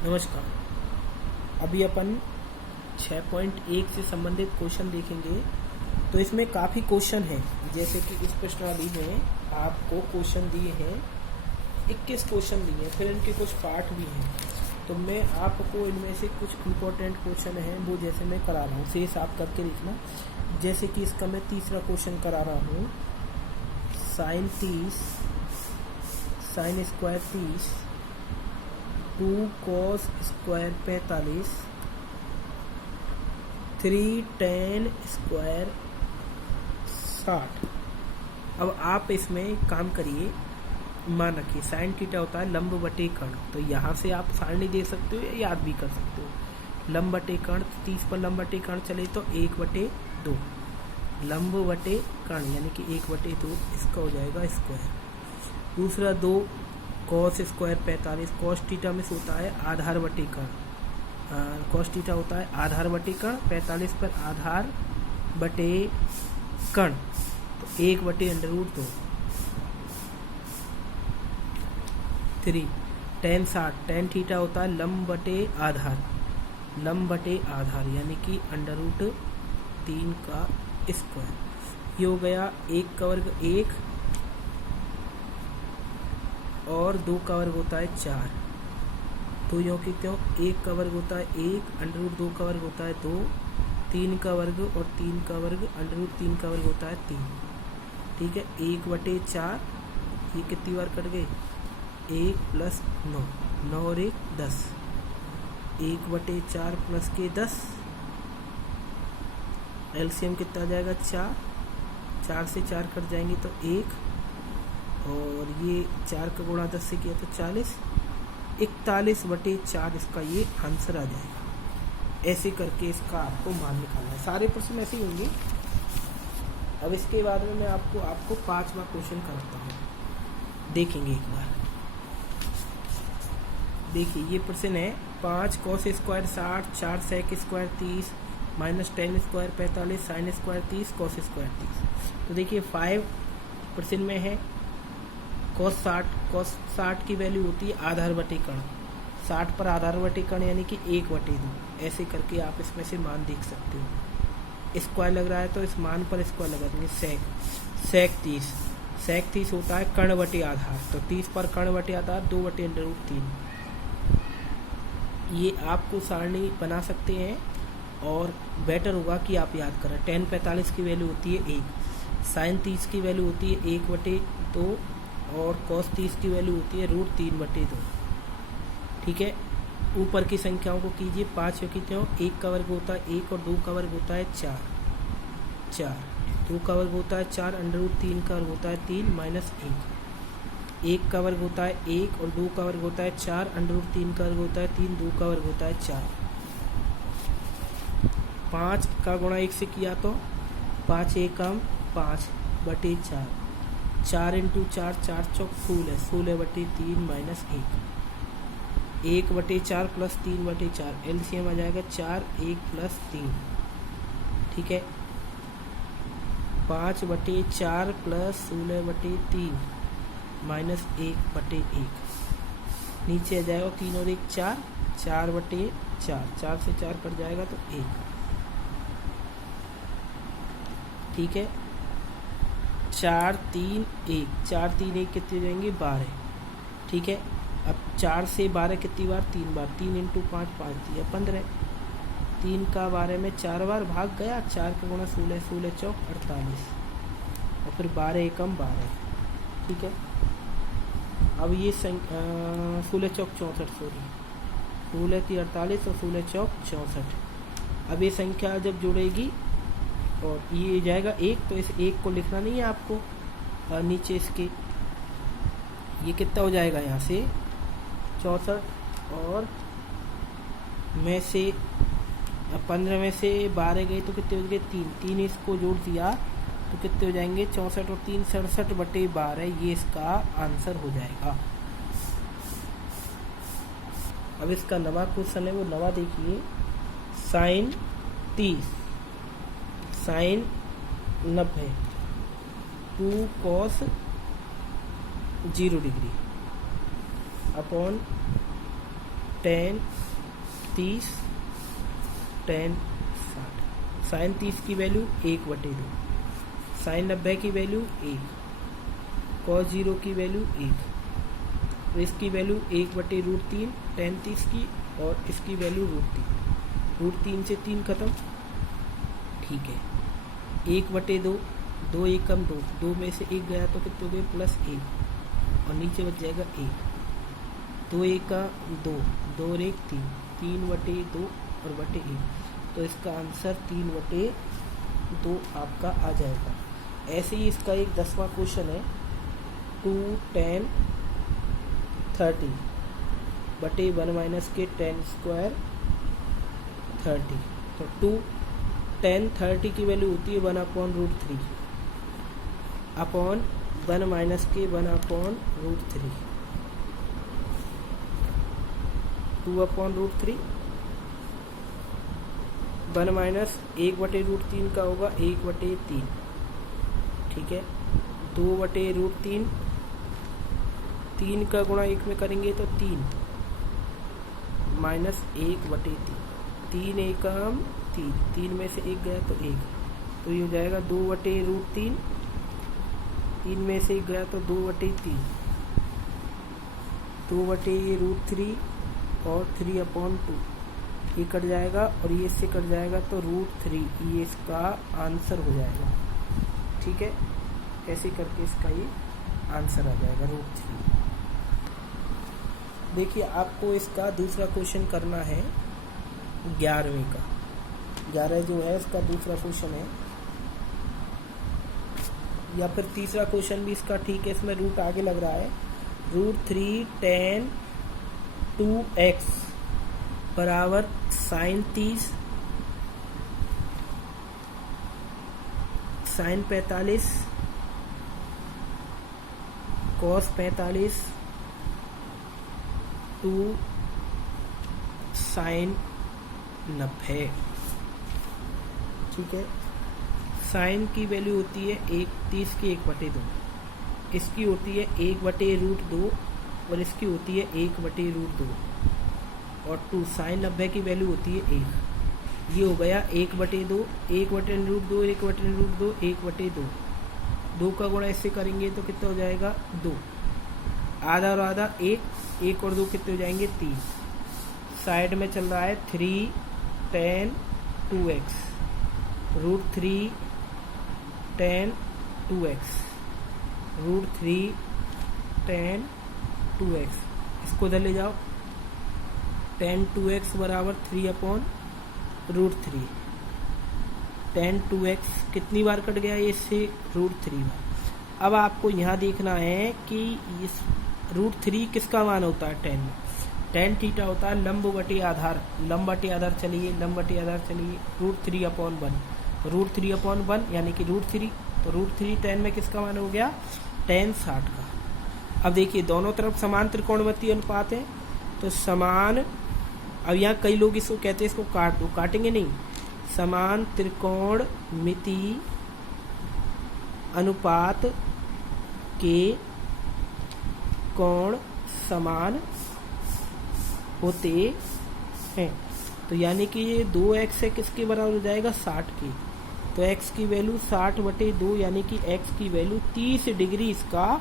नमस्कार। अभी अपन 6.1 से संबंधित क्वेश्चन देखेंगे। तो इसमें काफ़ी क्वेश्चन हैं, जैसे कि इस प्रश्नावली में आपको क्वेश्चन दिए हैं, 21 क्वेश्चन दिए हैं, फिर इनके कुछ पार्ट भी हैं। तो मैं आपको इनमें से कुछ इम्पोर्टेंट क्वेश्चन हैं वो जैसे मैं करा रहा हूँ, शेष आप करके लिखना। जैसे कि इसका मैं तीसरा क्वेश्चन करा रहा हूँ, sine 30 sine square 30 2 cos square 45 3 tan square 60। अब आप इसमें काम करिए, मान रखिए साइन थीटा होता है लंब बटे कर्ण। तो यहाँ से आप सारणी दे सकते हो या याद भी कर सकते हो। लंब बटे कर्ण, 30 पर लंब बटे कर्ण चले तो 1/2 लंब बटे कर्ण यानी कि 1/2 इसका हो जाएगा स्क्वायर। दूसरा 2 cos स्क्वायर 45, cos थीटा में होता है आधार बटे कर्ण, cos थीटा होता है आधार बटे कर्ण, 45 पर आधार बटे कर्ण तो 1/√2। 3 tan 60, tan थीटा होता है लंब बटे आधार यानी कि √3 का स्क्वायर। ये हो गया 1 का वर्ग 1 और 2 का वर्ग होता है 4। तो यों की त्यों 1 का वर्ग होता है 1, √2 का वर्ग होता है 2, 3 का वर्ग और 3 का वर्ग, √3 का वर्ग होता है 3। ठीक है, 1/4 ये कितनी बार कट गए, 1 + 9, 9 और 1 10, 1/4 प्लस के 10, एलसीएम कितना आ जाएगा 4, 4 से 4 कट जाएंगे तो 1, और ये 4 का गुणा 10 से किया तो 40, 41/4 इसका ये आंसर आ जाएगा। ऐसे करके इसका आपको मान निकालना है। सारे प्रश्न ऐसे ही होंगे। अब इसके बाद में मैं आपको 5वां क्वेश्चन करता हूँ, देखेंगे एक बार। देखिए ये प्रश्न है 5 cos square 60, 4 sec square 30 -tan square 45 sin square 30 cos square 30। तो देखिए 5 प्रश्न में है cos 60 की वैल्यू होती है आधार बटे कर्ण, 60 पर आधार बटे कर्ण यानी कि 1/2। ऐसे करके आप इसमें से मान देख सकते हो। स्क्वायर लग रहा है तो इस मान पर स्क्वायर लगा देंगे। sec 30 होता है कर्ण बटे आधार, तो 30 पर कर्ण बटे आधार 2/√3। ये आपको सारणी बना सकते हैं और बेटर होगा कि आप याद करें। tan 45 की वैल्यू होती है 1, sin 30 की वैल्यू होती है 1/2 और cos 30 की वैल्यू होती है √3/2। ठीक है, ऊपर की संख्याओं को कीजिए। 5 की त्यों 1 का वर्ग होता है 1 और 2 का वर्ग होता है 4, 2 का वर्ग होता है 4, √3 का वर्ग होता है 3 -1, 1 का वर्ग होता है 1 और 2 का वर्ग होता है 4, √3 का वर्ग होता है 3, 2 का वर्ग होता है 4। 5 का गुणा 1 से किया तो 5 एकम 5/4, 4 × 4 4 चौक 16, 16/3 -1, 1/4 + 3/4, एलसीएम आ जाएगा 4, 1 + 3। ठीक है, 5/4 + 16/3 -1/1, नीचे आ जाएगा 3 और 1 4, 4/4, 4 से 4 कट जाएगा तो 1। ठीक है, 4 3 1, 4 3 1 कितने हो जाएंगे 12। ठीक है, अब 4 से 12 कितनी बार, 3 बार, 3 × 5 5 दिया 15, 3 का 12 में 4 बार भाग गया, 4 का गुणा 16, 16 चौक 48 और फिर 12 एकम 12। ठीक है, अब ये 16 चौक 64, सॉरी 16 की 48 और 16 चौक 64। अब ये संख्या जब जुड़ेगी और ये जाएगा 1, तो इस 1 को लिखना नहीं है आपको, नीचे इसके ये कितना हो जाएगा यहाँ से 64, और में से 15 में से 12 गए तो कितने हो गए 3, 3 इसको जोड़ दिया तो कितने हो जाएंगे 64 और 3 67/12। ये इसका आंसर हो जाएगा। अब इसका नवा क्वेश्चन है, वो नवा देखिए। Sine 30 sin 90 2 cos 0 degree upon ten 30, ten 60। Sine 30 की वैल्यू 1/2, साइन 90 की वैल्यू 1, कॉस 0 की वैल्यू 1, तो इसकी वैल्यू 1/√3 टेन 30 की, और इसकी वैल्यू √3 से 3 खत्म। ठीक है, 1/2, 2 एकम 2, 2 में से 1 गया तो कितने हो गए +1, और नीचे बच जाएगा 1, 2 एका 2, 2 और 1 3, 3/2 और बटे 1, तो इसका आंसर 3/2 आपका आ जाएगा। ऐसे ही इसका एक 10वां क्वेश्चन है, 2 10 30 बटे 1 - के 10 स्क्वायर 30, तो 2 10 30 की वैल्यू होती है 1/√3 अपॉन 1 - के 1/√3, 2/√3, 1 - 1/√3 का होगा 1/3, ठीक है, 2/√3, 3 का गुणा 1 में करेंगे तो 3 माइनस 1/3, 3 एकम 3, 3 में से 1 गया तो 1, तो ये हो जाएगा 2/√3, 3 में से 1 गया तो 2/3, 2/√3 और 3/2, ये कट जाएगा और ये इससे कट जाएगा तो √3, ये इसका आंसर हो जाएगा। ठीक है, ऐसे करके इसका ये आंसर आ जाएगा √3। देखिए, आपको इसका दूसरा क्वेश्चन करना है 11वें का, 11 जो है इसका दूसरा क्वेश्चन है, या फिर तीसरा क्वेश्चन भी इसका ठीक है, इसमें रूट आगे लग रहा है, √3 tan 2x बराबर साइन 30 साइन 45 कॉस 45 2 साइन 90। ठीक है, साइन की वैल्यू होती है 30 की 1/2, इसकी होती है 1/√2 और इसकी होती है 1/√2, और 2 साइन 90 की वैल्यू होती है 1, ये हो गया 1/2, 1/√2, 1/√2, 1/2, 2 का गुणा इससे करेंगे तो कितना हो जाएगा 2, आधा और आधा 1 और 2 कितने हो जाएंगे 3, साइड में चल रहा है 3 tan 2x, √3 tan 2x, √3 tan 2x, इसको इधर ले जाओ, tan 2x बराबर 3/√3, tan 2x कितनी बार कट गया ये इससे √3 बार। अब आपको यहाँ देखना है कि इस √3 किसका मान होता है tan में, tan थीटा होता है लंब बटे आधार, लंब बटे आधार चलिए, लंब बटे आधार चलिए, √3/1, √3/1 यानी कि √3, तो √3 tan में किसका मान हो गया tan 60 का। अब देखिए, दोनों तरफ समान त्रिकोणमितीय अनुपात है, तो समान, अब यहाँ कई लोग इसको कहते हैं इसको काट दो, काटेंगे नहीं, समान त्रिकोणमितीय अनुपात के कोण समान होते हैं, तो यानी कि ये 2x है किसके बराबर हो जाएगा 60 की, तो x की वैल्यू 60/2 यानी कि x की वैल्यू 30 डिग्री इसका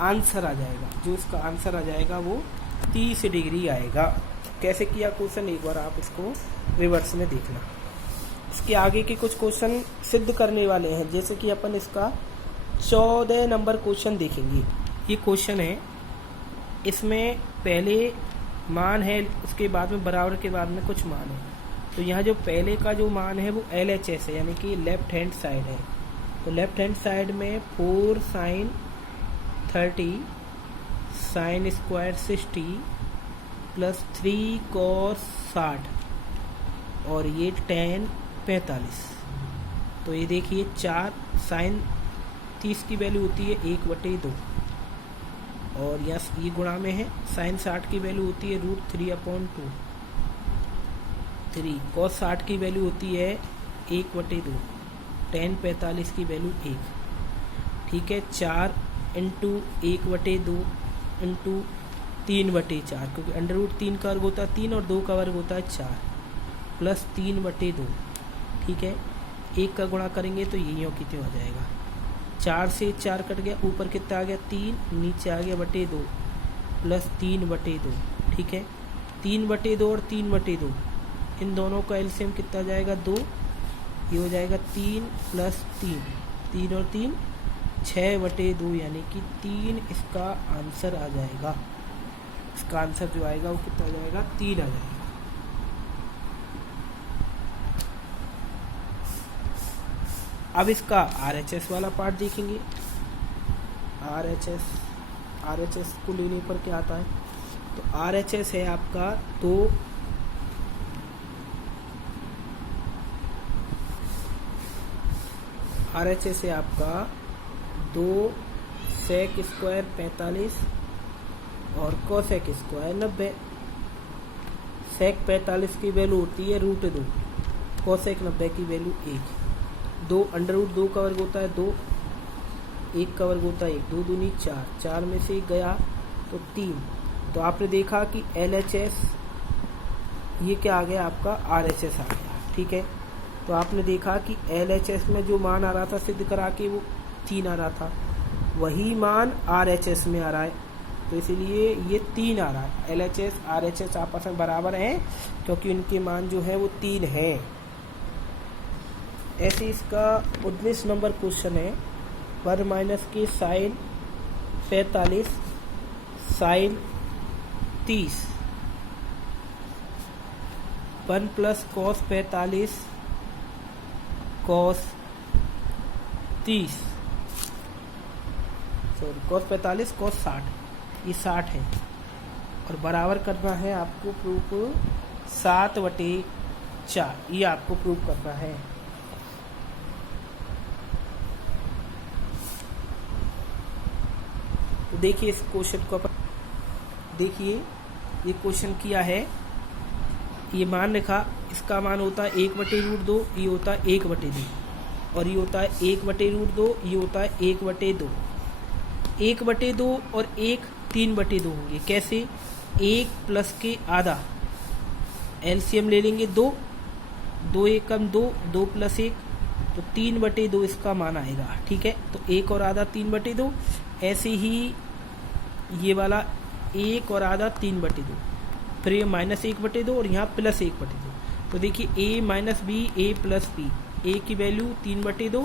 आंसर आ जाएगा, जो इसका आंसर आ जाएगा वो 30 डिग्री आएगा। कैसे किया क्वेश्चन, एक बार आप इसको रिवर्स में देखना। इसके आगे के कुछ क्वेश्चन सिद्ध करने वाले हैं, जैसे कि अपन इसका 14 नंबर क्वेश्चन देखेंगे। ये क्वेश्चन है, इसमें पहले मान है, उसके बाद में बराबर के बाद में कुछ मान है, तो यहाँ जो पहले का जो मान है वो LHS है, यानी कि लेफ्ट हैंड साइड है, तो लेफ्ट हैंड साइड में 4 sine 30 sine square 60 plus 3 cos 60 और ये tan 45, तो ये देखिए 4 साइन 30 की वैल्यू होती है 1/2, और यहाँ ये गुणा में है, साइन 60 की वैल्यू होती है √3/2, 3 cos 60 की वैल्यू होती है 1/2, tan 45 की वैल्यू 1, ठीक है, 4 × 1/2 × 3/4, क्योंकि अंडर रूट 3 का वर्ग होता है 3 और 2 का वर्ग होता है 4, प्लस 3/2। ठीक है, 1 का गुणा करेंगे तो ये यूँ की त्यों आ जाएगा। 4 से 4 कट गया, ऊपर कितना आ गया 3, नीचे आ गया बटे 2, प्लस 3/2। ठीक है, 3/2 और 3/2, इन दोनों का एलसीएम कितना जाएगा 2, ये हो जाएगा 3 प्लस 3, 3 और 3 6/2, यानी कि 3 इसका आंसर आ जाएगा। इसका आंसर जो आएगा वो कितना आ जाएगा 3 आ जाएगा। अब इसका RHS वाला पार्ट देखेंगे। RHS को लेने पर क्या आता है, तो RHS है आपका 2 RHS है आपका 2 sec स्क्वायर 45 और cosec स्क्वायर 90। sec 45 की वैल्यू होती है √2, cosec 90 की वैल्यू 1। 2 अंडर रूट 2 का वर्ग होता है 2, 1 का वर्ग होता है 1, 2 दूनी 4, 4 में से 1 गया तो 3। तो आपने देखा कि LHS ये क्या आ गया आपका RHS आ गया। ठीक है, तो आपने देखा कि LHS में जो मान आ रहा था सिद्ध करा के वो 3 आ रहा था, वही मान RHS में आ रहा है, तो इसीलिए ये 3 आ रहा है। LHS RHS आपस में बराबर हैं क्योंकि उनके मान जो है वो 3 है। ऐसे इसका 19 नंबर क्वेश्चन है, पर माइनस के sine 45 sine 30, 1 plus cos 45 cos 30, sorry cos 45 cos 60, ये 60 है और बराबर करना है आपको प्रूफ 7/4, ये आपको प्रूफ करना है। तो देखिए इस क्वेश्चन को अपन देखिए, ये क्वेश्चन किया है, ये मान लिखा, इसका मान होता है 1/√2, ये होता है 1/2 और ये होता है 1/√2, ये होता है 1/2। 1/2 और 1 3/2 होंगे। कैसे? 1 प्लस के आधा, एलसीएम ले लेंगे 2, 2 1 कम 2, 2 प्लस 1, तो 3/2 इसका मान आएगा। ठीक है, तो 1 और आधा 3/2, ऐसे ही ये वाला 1 और आधा 3/2, फिर ये -1/2 और यहाँ +1/2। तो देखिए a minus B, a plus B, a की वैल्यू 3/2,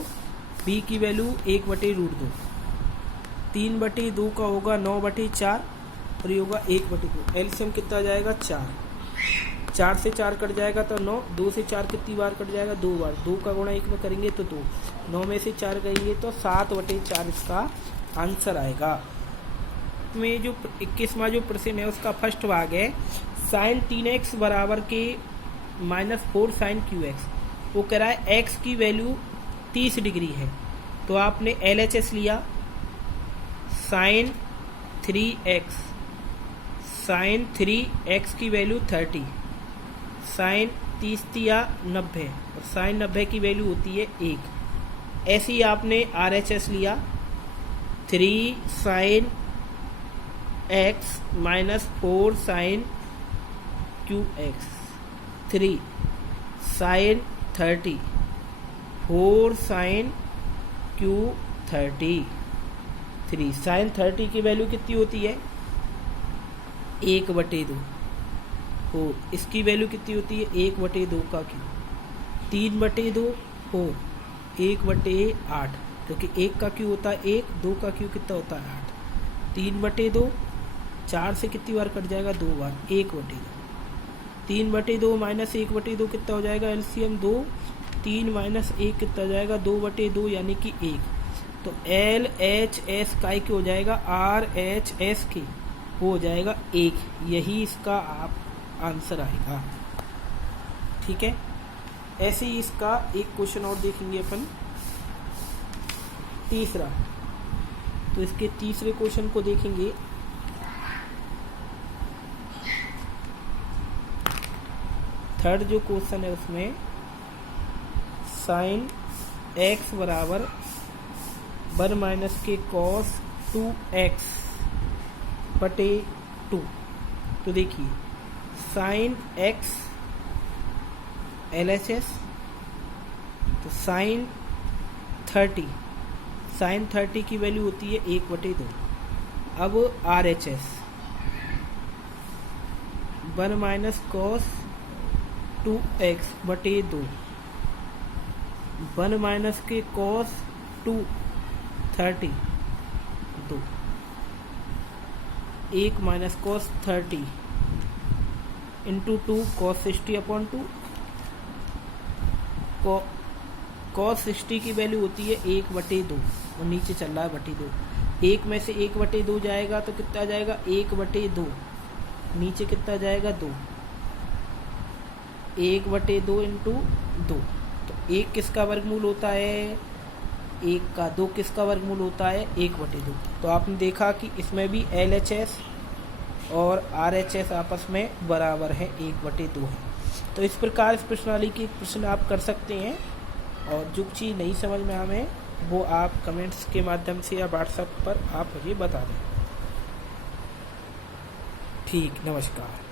b की वैल्यू 1/√2, 3/2 का होगा 9/4 और ये होगा 1/2। एलसीएम कितना आ जाएगा 4, 4 से 4 कट जाएगा तो 9, 2 से 4 कितनी बार कट जाएगा 2 बार, 2 का गुणा 1 में करेंगे तो 2, 9 में से 4 गएंगे तो 7/4 इसका आंसर आएगा। में जो 21वां जो प्रश्न है उसका फर्स्ट भाग है साइन 3x बराबर के -4 साइन QX। वो कह रहा है x की वैल्यू 30 डिग्री है, तो आपने LHS लिया साइन 3x, साइन 3x की वैल्यू 30, साइन 30 या 90 और साइन 90 की वैल्यू होती है 1। ऐसे ही आपने RHS लिया 3 sine x minus 4 sine QX, 3 sine 30, 4 sine Q30, 3 sine 30 की वैल्यू कितनी होती है 1/2, हो इसकी वैल्यू कितनी होती है 1/2 का क्यू, 3/2 हो 1/8, क्योंकि 1 का क्यू होता है 1, 2 का क्यू कितना होता है 8, 3/2, 4 से कितनी बार कट जाएगा 2 बार, 1/2, 3/2 माइनस 1/2 कितना हो जाएगा एलसीएम 2, 3 माइनस 1 कितना हो जाएगा 2/2 यानी कि 1। तो LHS का क्या हो जाएगा RHS की हो जाएगा 1, यही इसका आप आंसर आएगा। ठीक है, ऐसे ही इसका एक क्वेश्चन और देखेंगे अपन, तीसरा। तो इसके तीसरे क्वेश्चन को देखेंगे। थर्ड जो क्वेश्चन है उसमें साइन x बराबर 1 माइनस के कॉस 2x बटे 2। तो देखिए साइन एक्स LHS, तो साइन 30 की वैल्यू होती है 1/2। अब RHS 1 minus cos 2x/2, 1 minus के cos 2 30, 2, 1 minus cos 30 into 2 cos 60/2। Cos 60 की वैल्यू होती है 1/2 और नीचे चल रहा है 2। 1 में से 1/2 जाएगा तो कितना जाएगा 1/2, नीचे कितना जाएगा 2, 1/2 इंटू 2। तो 1 किसका वर्गमूल होता है 1 का, 2 किसका वर्गमूल होता है 1/2। तो आपने देखा कि इसमें भी LHS और RHS आपस में बराबर है 1/2 है। तो इस प्रकार इस प्रश्नावली की प्रश्न आप कर सकते हैं, और जो चीज़ नहीं समझ में आवे वो आप कमेंट्स के माध्यम से या व्हाट्सएप पर आप मुझे बता दें। ठीक, नमस्कार।